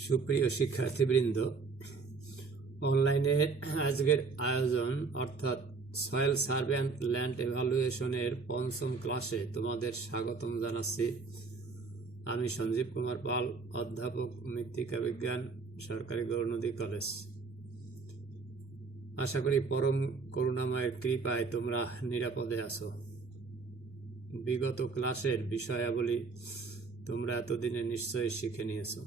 সুপ্রিয় শিক্ষার্থীবৃন্দ, অনলাইনে আজকের আয়োজন অর্থাৎ সয়েল সার্ভে অ্যান্ড ল্যান্ড এভালুয়েশনের পঞ্চম ক্লাসে তোমাদের স্বাগতম জানাচ্ছি। আমি সঞ্জীব কুমার পাল, অধ্যাপক, মৃত্তিকা বিজ্ঞান, সরকারি গৌরনদী কলেজ। আশা করি পরম করুণাময়ের কৃপায় তোমরা নিরাপদে আছো। বিগত ক্লাসের বিষয়াবলী তোমরা এতদিনে নিশ্চয়ই শিখে নিয়েছো।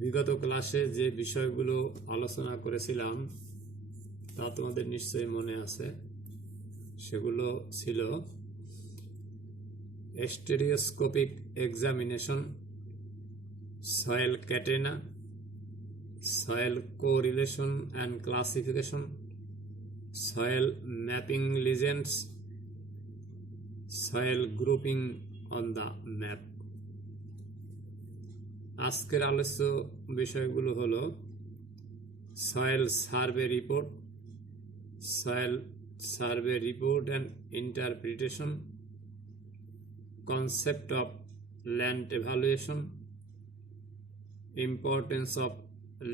বিগত ক্লাসে যে বিষয়গুলো আলোচনা করেছিলাম তা তোমাদের নিশ্চয়ই মনে আছে। সেগুলো ছিল stereoscopic examination, soil catena, soil correlation and classification, soil mapping legends, soil grouping on the map. আজকের আলোচ্য বিষয়গুলো হলো soil survey report, soil survey report and interpretation, concept of land evaluation, importance of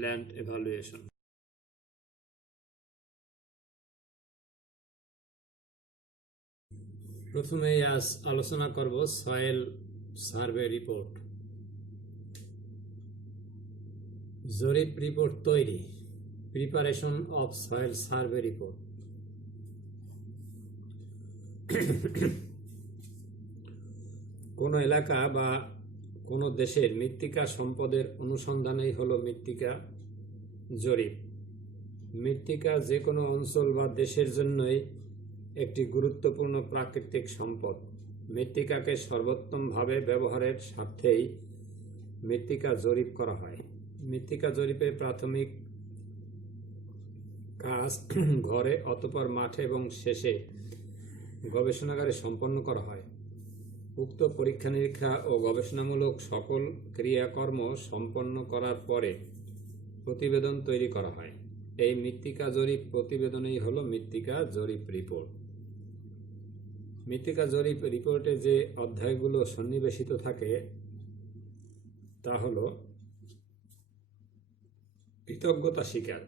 land evaluation. প্রথমেই আজ আলোচনা করব soil survey report. জরিপ report তৈরি, preparation of soil survey report. কোনো এলাকা বা কোনো দেশের মৃত্তিকা সম্পদের অনুসন্ধানেই হলো মৃত্তিকা জরিপ। মৃত্তিকা যে কোনো অঞ্চল বা দেশের জন্যই একটি গুরুত্বপূর্ণ প্রাকৃতিক সম্পদ। মৃত্তিকাকে সর্বোত্তমভাবে ব্যবহারের স্বার্থেই মৃত্তিকা জরিপ করা হয়। মৃত্তিকা জরিপের প্রাথমিক কাজ ঘরে, অতঃপর মাঠে এবং শেষে গবেষণাগারে সম্পন্ন করা হয়। উক্ত পরীক্ষা নিরীক্ষা ও গবেষণামূলক সকল ক্রিয়াকর্ম সম্পন্ন করার পরে প্রতিবেদন তৈরি করা হয়। এই মৃত্তিকা জরিপ প্রতিবেদনই হলো মৃত্তিকা জরিপ রিপোর্ট। মৃত্তিকা জরিপ রিপোর্টে যে অধ্যায়গুলো সন্নিবেশিত থাকে তা হলো কৃতজ্ঞতা স্বীকার।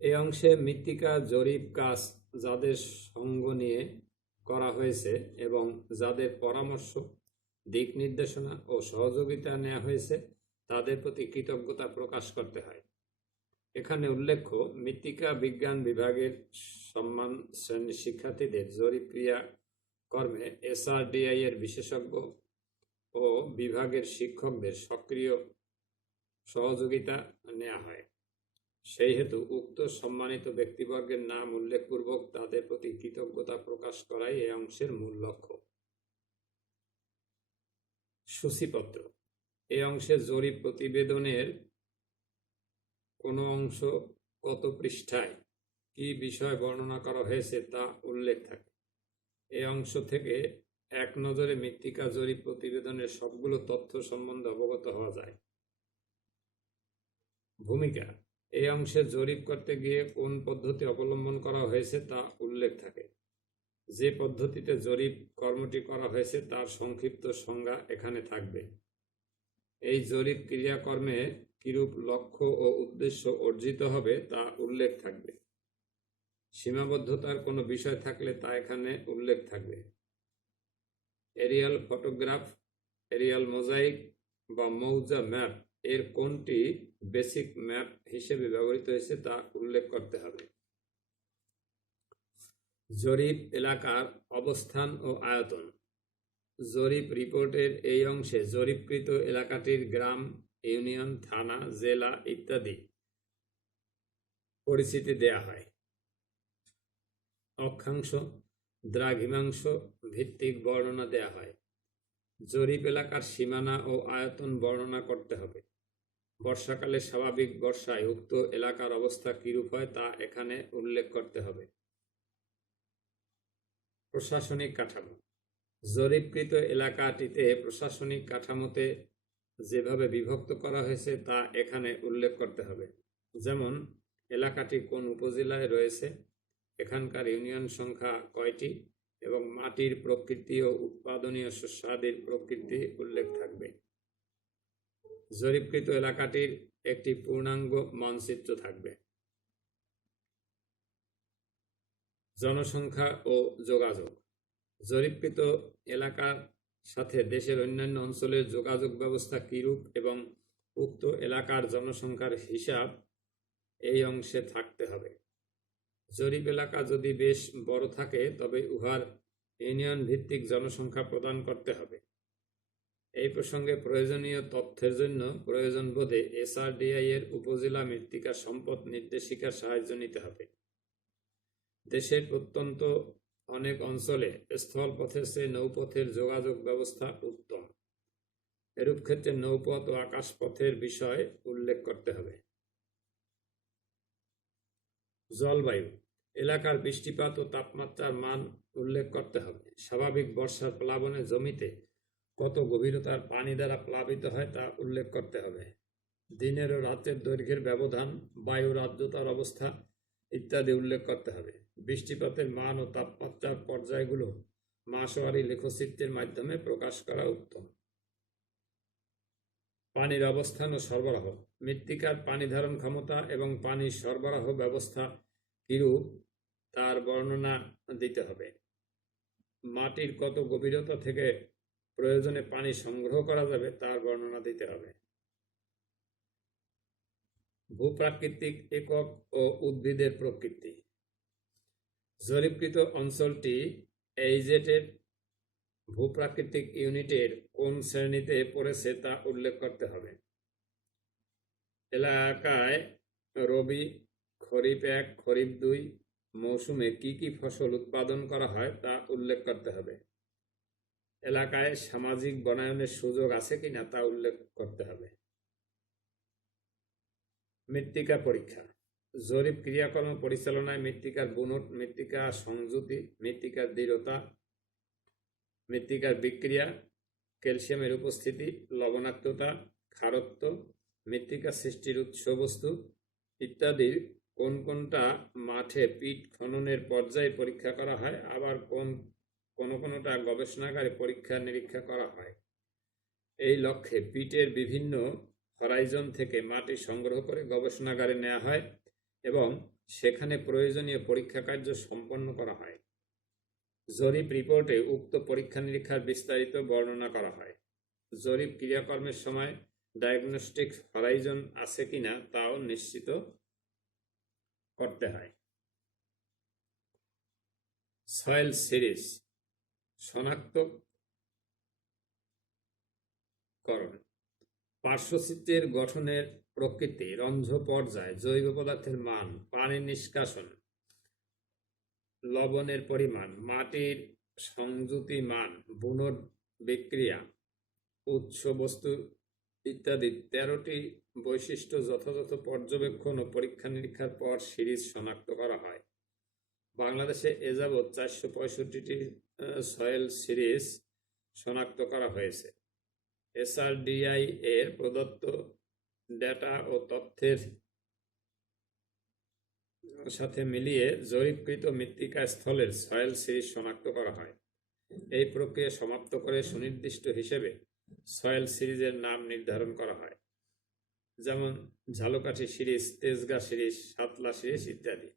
এই অংশে মৃত্তিকা জরিপ কাজ যাদের সঙ্গ নিয়ে করা হয়েছে এবং যাদের পরামর্শ, দিক নির্দেশনা ও সহযোগিতা নেওয়া হয়েছে তাদের প্রতি কৃতজ্ঞতা প্রকাশ করতে হয়। এখানে উল্লেখ্য, মৃত্তিকা বিজ্ঞান বিভাগের সম্মান শ্রেণীর শিক্ষার্থীদের জরিপ ক্রিয়া কর্মে SRDI এর বিশেষজ্ঞ ও বিভাগের শিক্ষকদের সক্রিয় সহযোগিতা নেওয়া হয়। সেই হেতু উক্ত সম্মানিত ব্যক্তিবর্গের নাম উল্লেখপূর্বক তাদের প্রতি কৃতজ্ঞতা প্রকাশ করাই এই অংশের মূল লক্ষ্য। সূচিপত্র। এই অংশে জরিপ প্রতিবেদনের কোনো অংশ কত পৃষ্ঠায় কি বিষয় বর্ণনা করা হয়েছে তা উল্লেখ থাকে। এই অংশ থেকে এক নজরে মৃত্তিকা জরিপ প্রতিবেদনের সবগুলো তথ্য সম্বন্ধে অবগত হওয়া যায়। ভূমিকা। এই অংশে জরিপ করতে গিয়ে কোন পদ্ধতি অবলম্বন করা হয়েছে তা উল্লেখ থাকে। যে পদ্ধতিতে জরিপ কর্মটি করা হয়েছে তার সংক্ষিপ্ত সংজ্ঞা এখানে থাকবে। এই জরিপ ক্রিয়াকর্মে কিরূপ লক্ষ্য ও উদ্দেশ্য অর্জিত হবে তা উল্লেখ থাকবে। সীমাবদ্ধতার কোনো বিষয় থাকলে তা এখানে উল্লেখ থাকবে। এরিয়াল ফটোগ্রাফ, এরিয়াল মোজাইক বা মৌজা ম্যাপ এর কোনটি বেসিক ম্যাপ হিসেবে ব্যবহৃত হয়েছে তা উল্লেখ করতে হবে। জরিপ এলাকার অবস্থান ও আয়তন। জরিপ রিপোর্টের এই অংশে জরিপকৃত এলাকাটির গ্রাম, ইউনিয়ন, থানা, জেলা ইত্যাদি পরিচিতি দেয়া হয়। অক্ষাংশ, দ্রাঘিমাংশ ভিত্তিক বর্ণনা দেয়া হয়। জরিপ এলাকার সীমানা ও আয়তন বর্ণনা করতে হবে। বর্ষাকালে স্বাভাবিক বর্ষায় উক্ত এলাকার অবস্থা কিরূপ হয় তা এখানে উল্লেখ করতে হবে। প্রশাসনিক কাঠামো। জরিপকৃত এলাকাটিতে প্রশাসনিক কাঠামোতে যেভাবে বিভক্ত করা হয়েছে তা এখানে উল্লেখ করতে হবে। যেমন, এলাকাটি কোন উপজেলায় রয়েছে, এখানকার ইউনিয়ন সংখ্যা কয়টি এবং মাটির প্রকৃতি ও উৎপাদনীয় শস্যাদির প্রকৃতি উল্লেখ থাকবে। জরিপকৃত এলাকাটির একটি পূর্ণাঙ্গ মানচিত্র থাকবে। জনসংখ্যা ও যোগাযোগ। জরিপকৃত এলাকার সাথে দেশের অন্যান্য অঞ্চলের যোগাযোগ ব্যবস্থা কিরূপ এবং উক্ত এলাকার জনসংখ্যার হিসাব এই অংশে থাকতে হবে। জরিপ এলাকা যদি বেশ বড় থাকে তবে উহার ইউনিয়ন ভিত্তিক জনসংখ্যা প্রদান করতে হবে। এই প্রসঙ্গে প্রয়োজনীয় তথ্যের জন্য প্রয়োজন বোধে এসআরডিআই এর উপজেলা মৃত্তিকা সম্পদ নির্দেশিকার সাহায্য নিতে হবে। দেশের প্রত্যন্ত অনেক অঞ্চলে স্থলপথের চেয়ে নৌপথের যোগাযোগ ব্যবস্থা উত্তম। এরূপ ক্ষেত্রে নৌপথ ও আকাশপথের বিষয় উল্লেখ করতে হবে। জলবায়ু। এলাকার বৃষ্টিপাত ও তাপমাত্রার মান উল্লেখ করতে হবে। স্বাভাবিক বর্ষার প্লাবনে জমিতে কত গভীরতার পানি দ্বারা প্লাবিত হয় তা উল্লেখ করতে হবে। দিনের ও রাতের দৈর্ঘ্যের ব্যবধান, বায়ুর আর্দ্রতার অবস্থা ইত্যাদি উল্লেখ করতে হবে। বৃষ্টিপাতের মান ও তাপমাত্রার পর্যায়গুলো মাসওয়ারি লেখচিত্রের মাধ্যমে প্রকাশ করা উত্তম। পানির অবস্থান ও সরবরাহ। মৃত্তিকার পানি ধারণ ক্ষমতা এবং পানির সরবরাহ ব্যবস্থা কিরূপ তার বর্ণনা দিতে হবে। মাটির কত গভীরতা থেকে প্রয়োজনে পানি সংগ্রহ করা যাবে তার বর্ণনা দিতে হবে। ভূপ্রাকৃতিক একক ও উদ্ভিদের প্রকৃতি। জরিপকৃত অঞ্চলটি এইজেটের ভূপ্রাকৃতিক ইউনিটের কোন শ্রেণীতে পড়েছে তা উল্লেখ করতে হবে। এলাকায় রবি, খরিফ 1, খরিফ 2 মৌসুমে কি কি ফসল উৎপাদন করা হয় তা উল্লেখ করতে হবে। এলাকায় সামাজিক বনায়নের সুযোগ আছে কিনা তা উল্লেখ করতে হবে। মৃত্তিকা পরীক্ষা। জরিপ ক্রিয়াকর্ম পরিচালনায় মৃত্তিকার বুনট, মৃত্তিকা সংযুতি, মৃত্তিকার দৃঢ়তা, মৃত্তিকার বিক্রিয়া, ক্যালসিয়ামের উপস্থিতি, লবণাক্ততা, ক্ষারত্ব, মৃত্তিকা সৃষ্টির উৎসবস্তু ইত্যাদির কোনটা মাঠে পিট খননের পর্যায়ে পরীক্ষা করা হয়, আবার কোনটা গবেষণাগারে পরীক্ষা নিরীক্ষা করা হয়। এই লক্ষ্যে পিটের বিভিন্ন হরাইজন থেকে মাটি সংগ্রহ করে গবেষণাগারে নেওয়া হয় এবং সেখানে প্রয়োজনীয় পরীক্ষা কার্য সম্পন্ন করা হয়। জরিপ রিপোর্টে উক্ত পরীক্ষা নিরীক্ষার বিস্তারিত বর্ণনা করা হয়। জরিপ ক্রিয়াকর্মের সময় ডায়াগনস্টিক হরাইজন আছে কিনা তাও নিশ্চিত করতে হয়। সয়েল সিরিজ শনাক্তকরণ। পার্শ্বচিত্রের গঠনের প্রকৃতি, রন্ধ্র পর্যায়, জৈব পদার্থের মান, পানি নিষ্কাশন, লবণের পরিমাণ, মাটির সংযুতি মান, বুনট বিক্রিয়া, উৎস বস্তু ইত্যাদি 13টি বৈশিষ্ট্য যথাযথ পর্যবেক্ষণ ও পরীক্ষা নিরীক্ষার পর সিরিজ শনাক্ত করা হয়। বাংলাদেশে এ যাবৎ 465টি সয়েল সিরিজ শনাক্ত করা হয়েছে। এসআরডিআই এর প্রদত্ত ডেটা ও তথ্যের সাথে মিলিয়ে জরিপকৃত মৃত্তিকা স্থলের সয়েল সিরিজ শনাক্ত করা হয়। এই প্রক্রিয়া সমাপ্ত করে সুনির্দিষ্ট হিসেবে সয়েল সিরিজের নাম নির্ধারণ করা হয়, যেমন ঝালকাঠি সিরিজ, তেজগাঁ সিরিজ, সাতলা সিরিজ ইত্যাদি।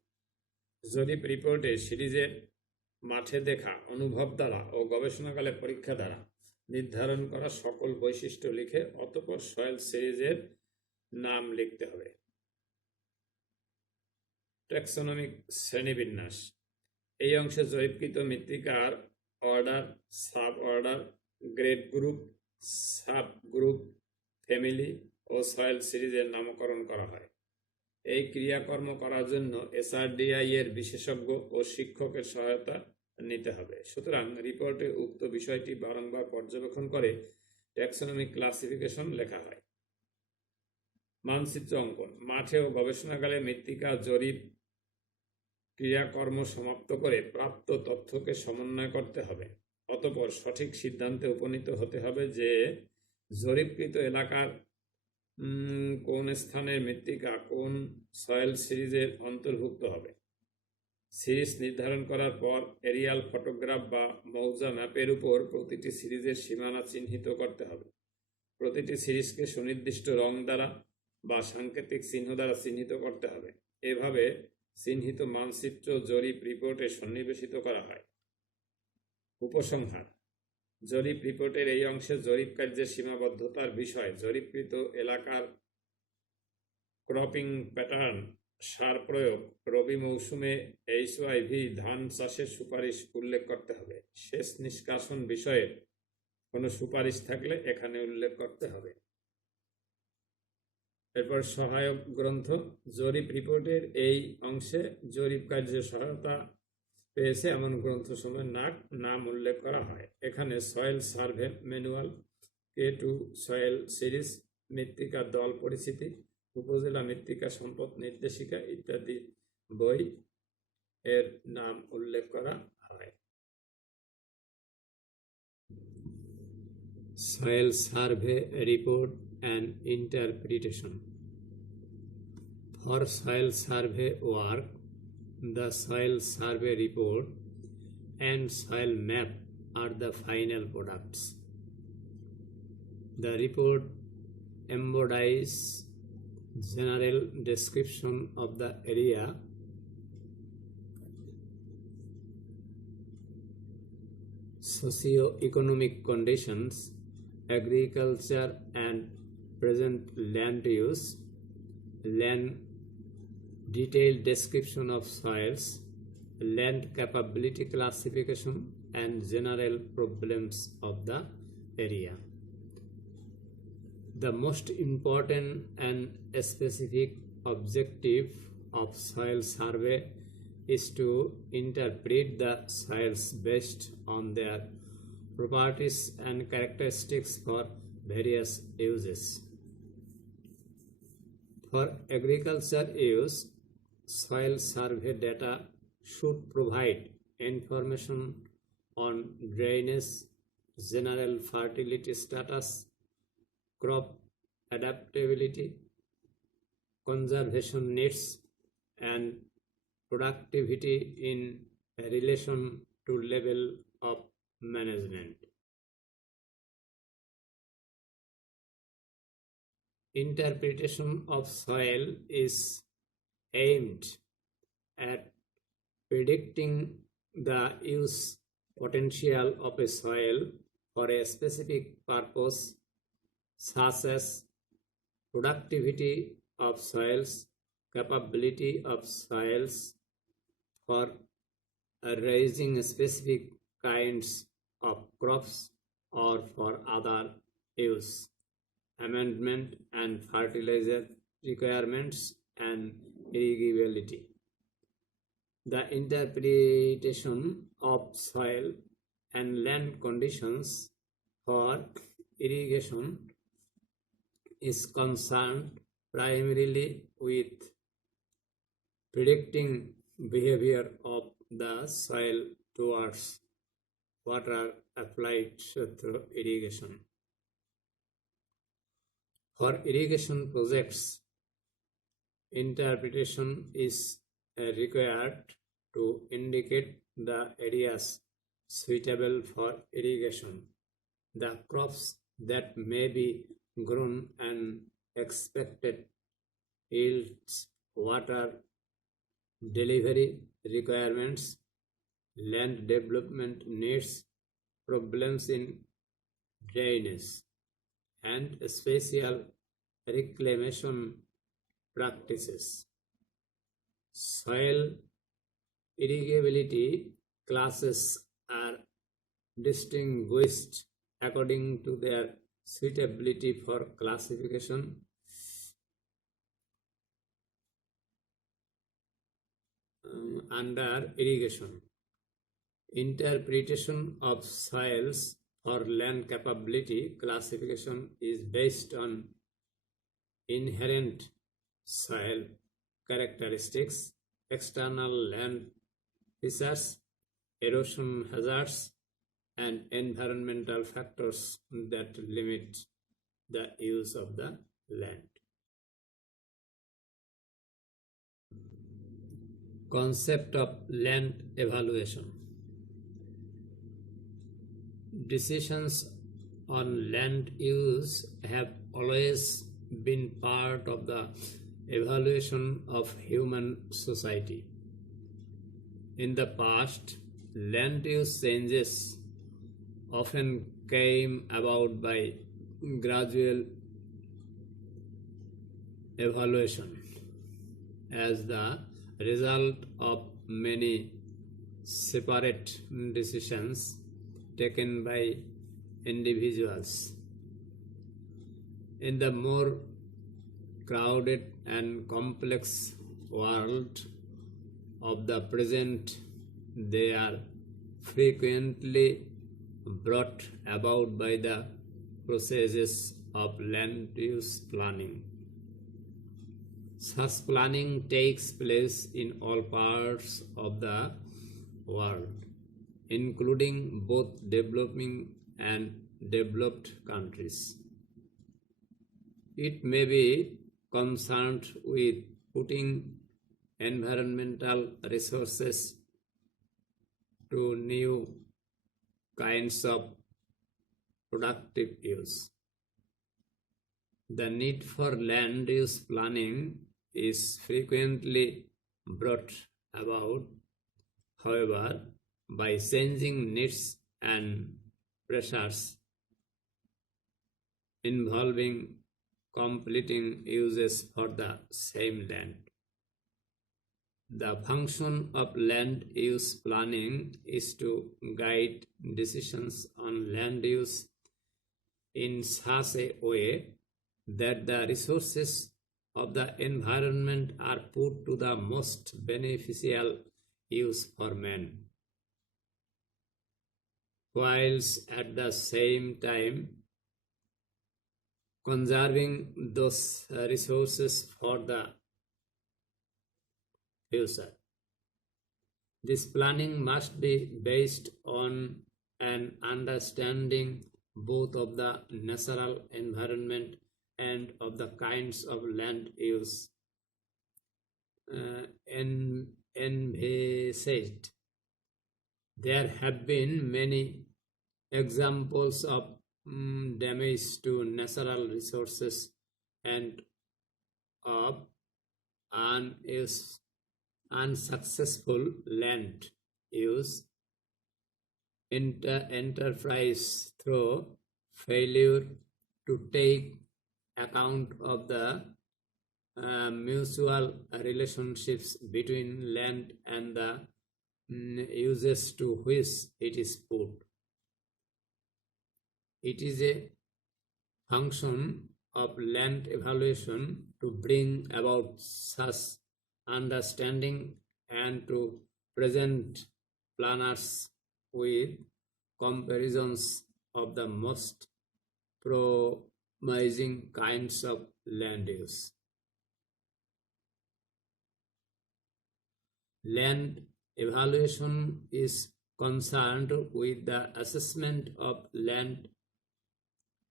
জরিপ রিপোর্টে সিরিজের মাঠে দেখা অনুভব দ্বারা ও গবেষণাকালে পরীক্ষা দ্বারা নির্ধারণ করা সকল বৈশিষ্ট্য লিখে অতঃপর সয়েল সিরিজের নাম লিখতে হবে। ট্যাক্সোনমিক শ্রেণীবিন্যাস। এই অংশে জরিপকৃত মৃত্তিকার order, sub order, great group, sub group, family ও সয়েল সিরিজের নামকরণ করা হয়। এই ক্রিয়াকর্ম করার জন্য এসআরডিআই এর বিশেষজ্ঞ ও শিক্ষকের সহায়তা নিতে হবে। সুতরাং রিপোর্টে উক্ত বিষয়টি বারংবার পর্যবেক্ষণ করে ট্যাক্সোনমিক ক্লাসিফিকেশন লেখা হয়। মানচিত্র অঙ্কন। মাঠে ও গবেষণাগারে মৃত্তিকা জরিপ ক্রিয়াকর্ম সমাপ্ত করে প্রাপ্ত তথ্যকে সমন্বয় করতে হবে। অতঃপর সঠিক সিদ্ধান্তে উপনীত হতে হবে যে জরিপকৃত এলাকার কোন স্থানের মৃত্তিকা কোন সয়েল সিরিজের অন্তর্ভুক্ত হবে। সিরিজ নির্ধারণ করার পর এরিয়াল ফটোগ্রাফ বা মৌজা ম্যাপের উপর প্রতিটি সিরিজের সীমানা চিহ্নিত করতে হবে। প্রতিটি সিরিজকে সুনির্দিষ্ট রং দ্বারা বা সাংকেতিক চিহ্ন দ্বারা চিহ্নিত করতে হবে। এভাবে চিহ্নিত মানচিত্র জরিপ রিপোর্টে সন্নিবেশিত করা হয়। উপসংহার: জরিপ রিপোর্টের এই অংশে জরিপ কার্যের সীমাবদ্ধতার বিষয়, জরিপকৃত এলাকার ক্রপিং প্যাটার্ন, সার প্রয়োগ, রবি মৌসুমে HYV ধান চাষের সুপারিশ উল্লেখ করতে হবে। সেচ নিষ্কাশন বিষয়ে কোনো সুপারিশ থাকলে এখানে উল্লেখ করতে হবে। এরপর সহায়ক গ্রন্থ। জরিপ রিপোর্টের এই অংশে জরিপ কার্যে সহায়তা পেয়েছে এমন গ্রন্থসমূহের নাম উল্লেখ করা হয়। এখানে soil survey manual, K2 soil series, মৃত্তিকা দল পরিচিতি, উপজেলা মৃত্তিকা সম্পদ নির্দেশিকা ইত্যাদি বই এর নাম উল্লেখ করা হয়। Soil survey report and interpretation. For soil survey work, the soil survey report and soil map are the final products. The report embodies general description of the area, socio-economic conditions, agriculture and present land use, land detailed description of soils, land capability classification, and general problems of the area. The most important and specific objective of soil survey is to interpret the soils based on their properties and characteristics for various uses. For agriculture use, soil survey data should provide information on drainage, general fertility status, crop adaptability, conservation needs, and productivity in relation to level of management. Interpretation of soil is aimed at predicting the use potential of a soil for a specific purpose, such as productivity of soils, capability of soils for raising specific kinds of crops or for other use, amendment and fertilizer requirements, and irrigability. The interpretation of soil and land conditions for irrigation is concerned primarily with predicting behavior of the soil towards water applied through irrigation. For irrigation projects, interpretation is required to indicate the areas suitable for irrigation, the crops that may be grown, and expected yields, water delivery requirements, land development needs, problems in drainage, and spatial reclamation practices. Soil irrigability classes are distinguished according to their suitability for classification under irrigation. Interpretation of soils or land capability classification is based on inherent soil characteristics, external land features, erosion hazards, and environmental factors that limit the use of the land. Concept of land evaluation. Decisions on land use have always been part of the evaluation of human society. In the past, land use changes often came about by gradual evaluation as the result of many separate decisions taken by individuals. In the more crowded and complex world of the present, they are frequently brought about by the processes of land use planning. Such planning takes place in all parts of the world, including both developing and developed countries. It may be concerned with putting environmental resources to new kinds of productive use. The need for land use planning is frequently brought about, however, by changing needs and pressures involving completing uses for the same land. The function of land use planning is to guide decisions on land use in such a way that the resources of the environment are put to the most beneficial use for man, whilst at the same time conserving those resources for the future. This planning must be based on an understanding both of the natural environment and of the kinds of land use envisaged. There have been many examples of damage to natural resources and of unsuccessful land use enterprise through failure to take account of the mutual relationships between land and the uses to which it is put. It is a function of land evaluation to bring about such understanding and to present planners with comparisons of the most promising kinds of land use. Land evaluation is concerned with the assessment of land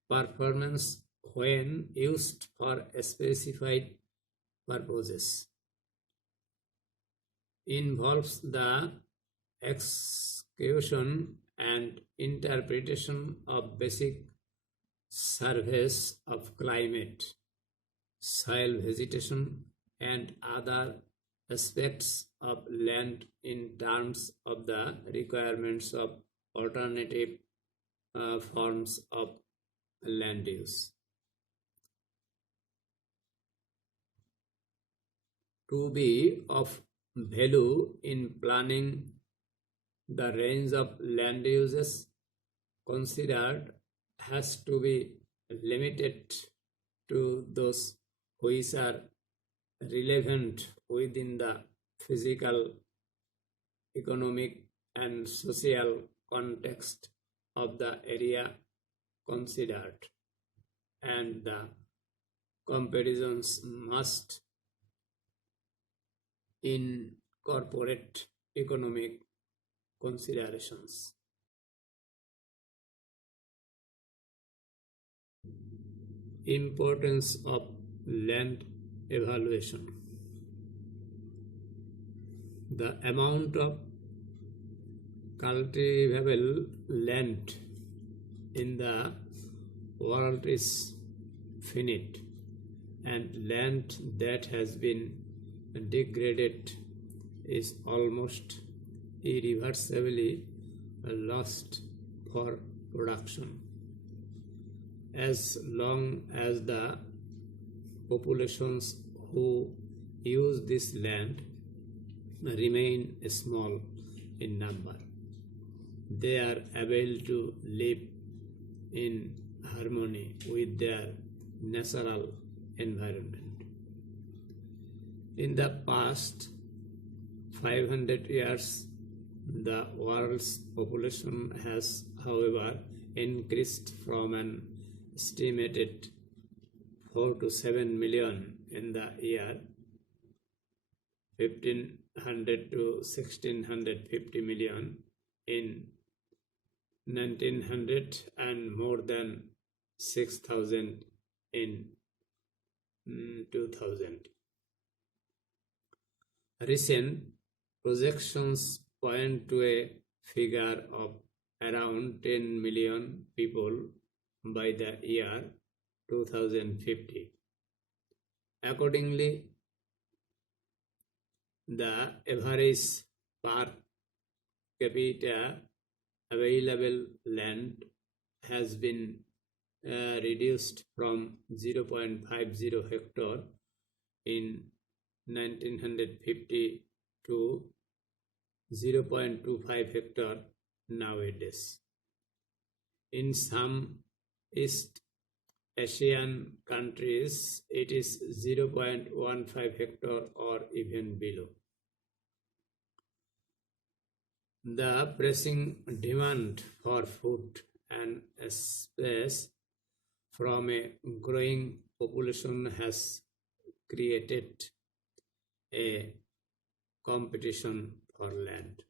performance when used for specified purposes. Involves the execution and interpretation of basic surveys of climate, soil vegetation, and other aspects of land in terms of the requirements of alternative forms of land use. To be of value in planning the range of land uses considered has to be limited to those which are relevant within the physical, economic, and social context of the area considered, and the comparisons must incorporate economic considerations. Importance of land evaluation. The amount of cultivable land in the world is finite, and land that has been degraded is almost irreversibly lost for production. As long as the populations who use this land remain small in number, they are able to live in harmony with their natural environment. In the past 500 years, the world's population has, however, increased from an estimated 4 to 7 million in the year 1500 to 1650 million in 1900 and more than 6,000 in 2000. Recent projections point to a figure of around 10 million people by the year 2050. Accordingly, the average per capita available land has been reduced from 0.50 hectare in 1950 to 0.25 hectare nowadays. In some East Asian countries, it is 0.15 hectare or even below. The pressing demand for food and space from a growing population has created a competition for land.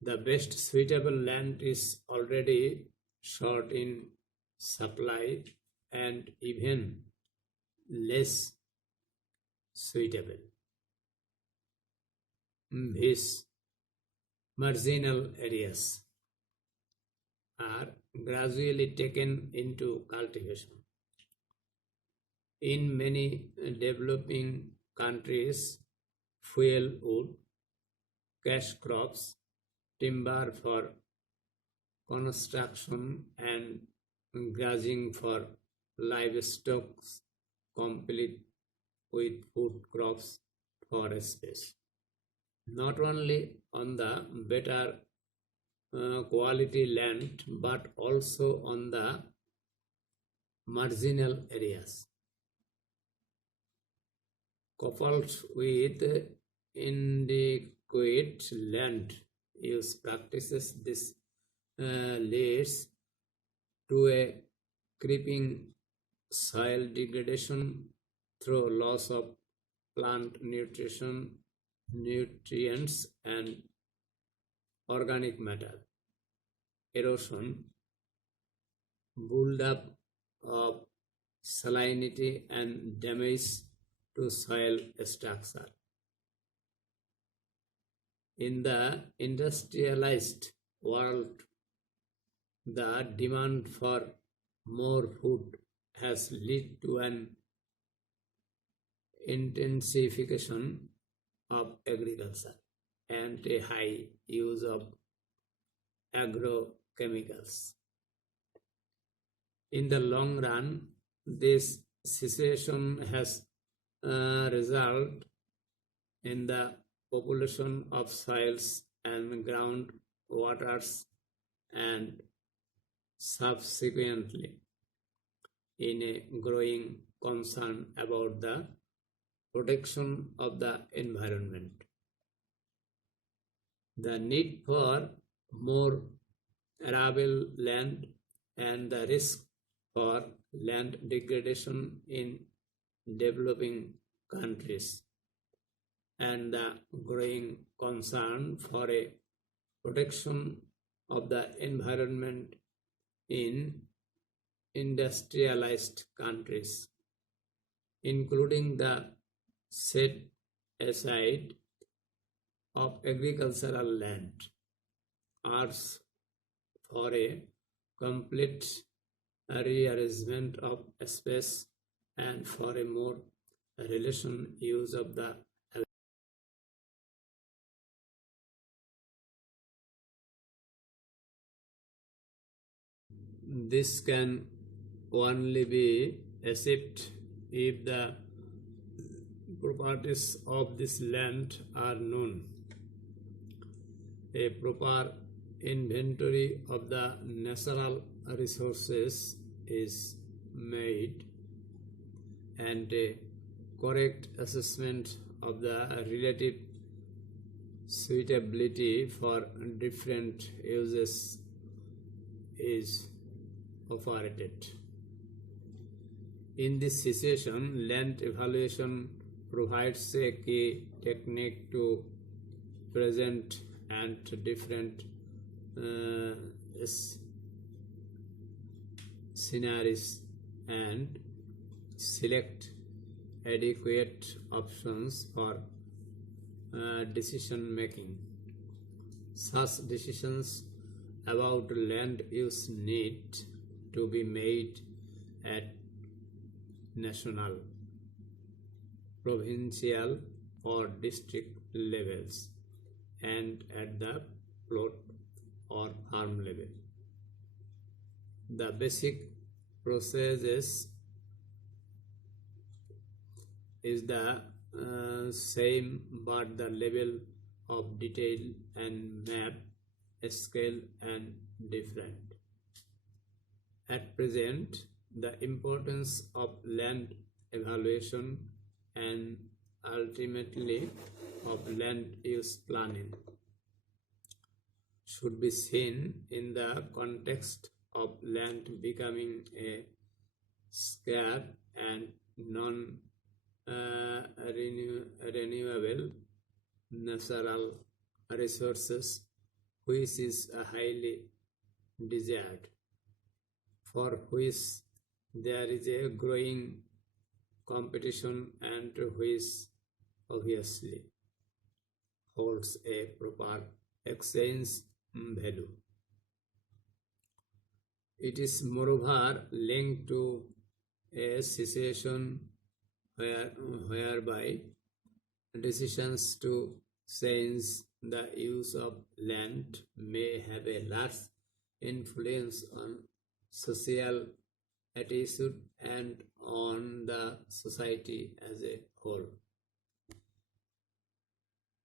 The best suitable land is already short in supply and even less suitable. These marginal areas are gradually taken into cultivation. In many developing countries, fuel wood, cash crops, timber for construction, and grazing for livestock complete with food crops for space. Not only on the better quality land, but also on the marginal areas. Coupled with inadequate land use practices, this leads to a creeping soil degradation through loss of plant nutrients and organic matter, erosion, build-up of salinity, and damage to soil structure. In the industrialized world, the demand for more food has led to an intensification of agriculture and a high use of agrochemicals. In the long run, this situation has resulted in the population of soils and ground waters, and subsequently in a growing concern about the protection of the environment. The need for more arable land and the risk for land degradation in developing countries, and the growing concern for a protection of the environment in industrialized countries, including the set aside of agricultural land, arts for a complete a rearrangement of space, and for a more relation use of the this can only be achieved if the properties of this land are known. A proper inventory of the natural resources is made, and a correct assessment of the relative suitability for different uses is operated. In this situation, land evaluation provides a key technique to present and different scenarios and select adequate options for decision making. Such decisions about land use need to be made at national, provincial, or district levels, and at the plot or farm level. The basic process is the same, but the level of detail and map scale and different. At present, the importance of land evaluation and ultimately of land use planning should be seen in the context of land becoming a scarce and non-renewable natural resources, which is highly desired, for which there is a growing competition and which obviously holds a proper exchange value. It is moreover linked to a situation whereby decisions to change the use of land may have a large influence on social attitude and on the society as a whole.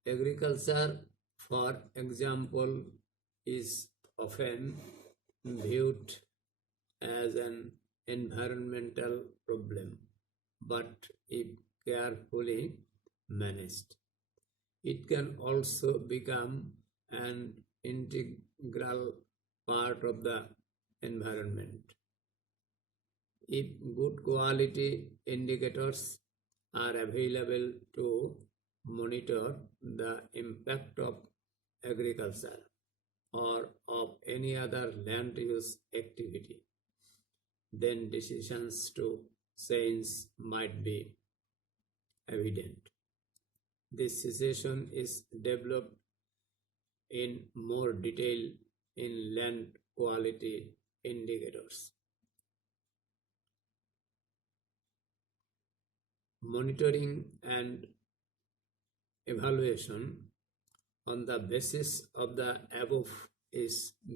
Agriculture, for example, is often viewed as an environmental problem, but if carefully managed, it can also become an integral part of the environment. If good quality indicators are available to monitor the impact of agriculture or of any other land use activity, then decisions to change might be evident. This situation is developed in more detail in land quality indicators. Monitoring and evaluation on the basis of the above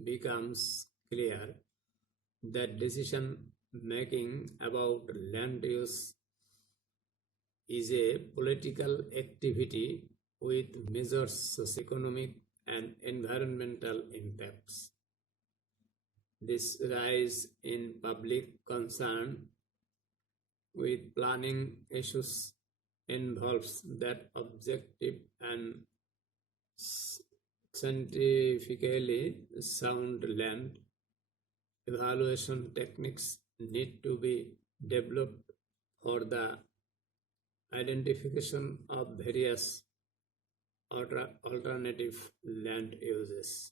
becomes clear that decision making about land use is a political activity with major socioeconomic and environmental impacts. This rise in public concern with planning issues involves that objective and scientifically sound land evaluation techniques need to be developed for the identification of various alternative land uses.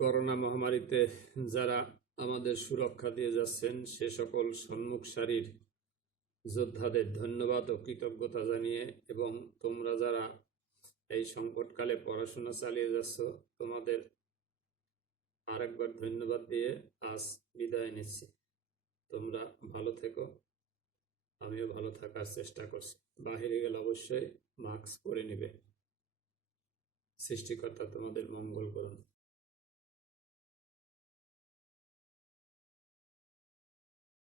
Corona মহামারীতে যারা আমাদের সুরক্ষা দিয়ে যাচ্ছেন সে সকল সম্মুখ সারির যোদ্ধাদের ধন্যবাদ ও কৃতজ্ঞতা জানিয়ে এবং তোমরা যারা এই সংকটকালে পড়াশোনা চালিয়ে যাচ্ছ তোমাদের আরেকবার ধন্যবাদ দিয়ে আজ বিদায় নিচ্ছি। তোমরা ভালো থেকো, আমিও ভালো থাকার চেষ্টা করছি। বাহিরে গেলে অবশ্যই মাস্ক পরে নিবে। সৃষ্টিকর্তা তোমাদের মঙ্গল করুন।